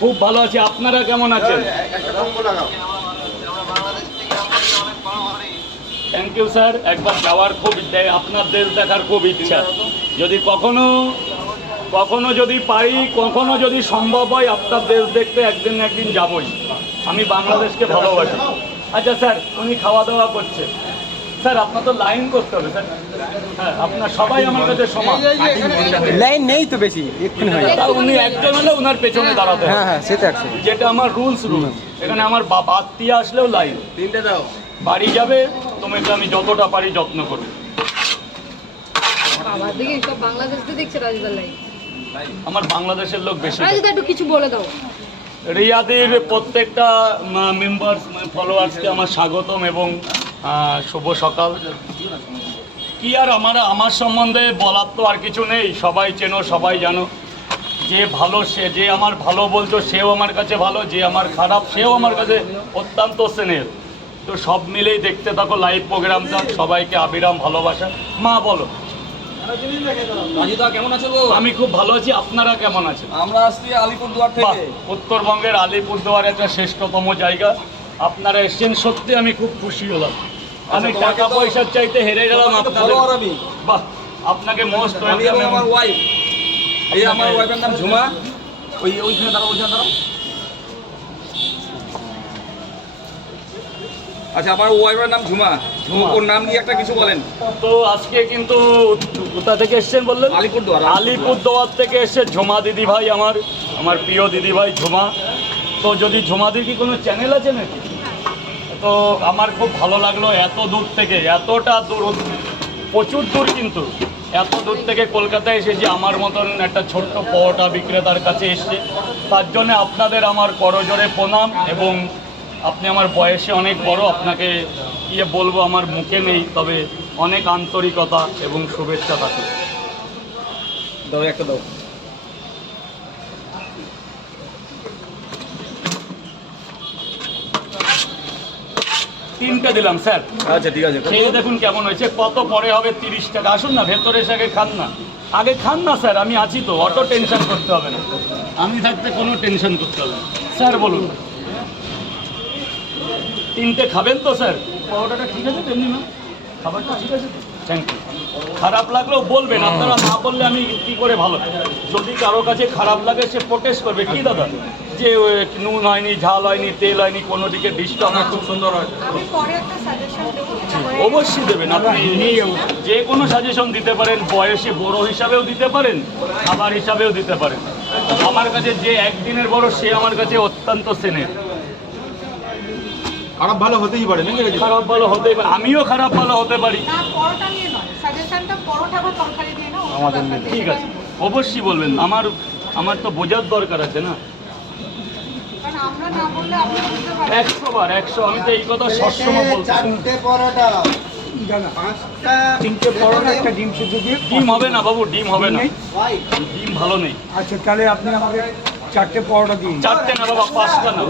খুব ভালো আছি আপনারা কেমন আছেন? থ্যাংক ইউ স্যার একবার যাওয়ার খুব ইচ্ছে- আপনার দেশ দেখার খুব ইচ্ছা। যদি কখনো কখনো যদি পারি কখনো যদি সম্ভব হয় আপনার দেশ দেখতে একদিন একদিন যাবই। আমি বাংলাদেশকে ভালোবাসি। আচ্ছা স্যার উনি খাওয়া দাওয়া করছে। স্যার আপনার তো লাইন করতে হবে স্যার। হ্যাঁ আপনার সবাই আমার কাছে সমান। লাইন নেই তো বেশি এক্ষুনি হয়ে উনি একজন হলে উনার পেছনে দাঁড়াতে হ্যাঁ হ্যাঁ সেটা একশো। যেটা আমার রুলস রুলস এখানে আমার বাবা আত্মীয় আসলেও লাইন তিনটে দাও। বাড়ি যাবে তোমাকে আমি যতটা পারি যত্ন করব। আমার দিকে সব বাংলাদেশ দেখছে রাজদার লাইন আমার বাংলাদেশের লোক বেশি। রাজদা একটু কিছু বলে দাও। রিয়াদের প্রত্যেকটা মেম্বার্স ফলোয়ার্সকে আমার স্বাগতম এবং শুভ সকাল। কি আর আমার আমার সম্বন্ধে বলার তো আর কিছু নেই সবাই চেনো সবাই জানো। যে ভালো সে যে আমার ভালো বলতো সেও আমার কাছে ভালো যে আমার খারাপ সেও আমার কাছে অত্যন্ত স্নেহের তো সব মিলেই দেখতে থাকো লাইভ প্রোগ্রামটা সবাইকে আবিরাম ভালোবাসা। মা বলো। কেমন আছো গো আমি খুব ভালো আছি আপনারা কেমন আছেন? আমরা আসছি আলিপুরদুয়ার থেকে। উত্তরবঙ্গের আলিপুরদুয়ার একটা শ্রেষ্ঠতম জায়গা। আপনারা এসছেন সত্যি আমি খুব খুশি হলাম। আমি টাকা পয়সার চাইতে হেরে গেলাম আপনাদের। বাহ আপনাকে মোস্ট আমি এবং আমার ওয়াইফ এই আমার ওয়াইফের নাম ঝুমা। ওই ওইখানে দাঁড়াও ওইখানে দাঁড়াও। আচ্ছা আমার ওয়াইফের নাম ঝুমা। ঝুমা। ওর নাম নিয়ে একটা কিছু বলেন। তো আজকে কিন্তু কোথা থেকে এসছেন বললেন? আলিপুরদুয়ার আলিপুরদুয়ার। থেকে এসে ঝুমা দিদি ভাই আমার আমার প্রিয় দিদি ভাই ঝুমা। তো যদি ঝুমা দিদি কোনো চ্যানেল আছে নাকি? তো আমার খুব ভালো লাগল এত দূর থেকে, এতটা দূর, প্রচুর দূর কিন্তু, এত দূর থেকে কলকাতায় এসেছি, আমার মতন একটা ছোট্ট পরোটা বিক্রেতার কাছে এসছে। তার জন্য আপনাদের আমার করজোরে প্রণাম এবং আপনি আমার বয়সে অনেক বড়, আপনাকে ইয়ে বলব আমার মুখে নেই, তবে অনেক আন্তরিকতা এবং শুভেচ্ছা থাকে দাও, একটা দাও। তিনটে দিলাম স্যার। আচ্ছা ঠিক আছে। খেয়ে দেখুন কেমন হয়েছে। কত পরে হবে তিরিশ টাকা? আসুন না ভেতরে এসে আগে খান না। আগে খান না স্যার আমি আছি তো অত টেনশন করতে হবে না। আমি থাকতে কোনো টেনশন করতে হবে না। স্যার বলুন। তিনটে খাবেন তো স্যার? পরোটাটা ঠিক আছে তেমনি না? খাবারটা ঠিক আছে? থ্যাংক ইউ খারাপ লাগলেও বলবেন আপনারা না বললে আমি কি করে ভালো? যদি কারও কাছে খারাপ লাগে সে প্রোটেস্ট করবে। কি দাদা? যে নুন হয়নি ঝাল হয়নি তেল হয়নি কোনো দিকে ডিশটা আমার খুব সুন্দর হয়। আমি পরে একটা সাজেশন দেবো অবশ্যই দেবেন আপনি যে কোনো সাজেশন দিতে পারেন বয়সে বড় হিসাবেও দিতে পারেন খাবার হিসাবেও দিতে পারেন। আমার কাছে যে একদিনের বড় সে আমার কাছে অত্যন্ত সেনের। খারাপ ভালো হতেই পারে খারাপ ভালো হতে পারে আমিও খারাপ ভালো হতে পারি। না পরোটা নিয়ে নয় সাজেশনটা পরোটা বা তরকারি দিয়ে নাও আমাদের নিয়ে। ঠিক আছে। অবশ্যই বলবেন আমার আমার তো বোঝার দরকার আছে না কারণ আমরা না বললে আপনি বুঝতে পারবেন একশো বার একশো আমি তো এই কথা সবসময় বলছি। চারটে পরোটা। তিনটে পরোটা একটা ডিম সিদ্ধ দিয়ে ডিম হবে না বাবু ডিম হবে না। ডিম ভালো নেই। আচ্ছা তাহলে আপনি আমাকে চারটে পরোটা দিন। চারটে না বাবা পাঁচটা না।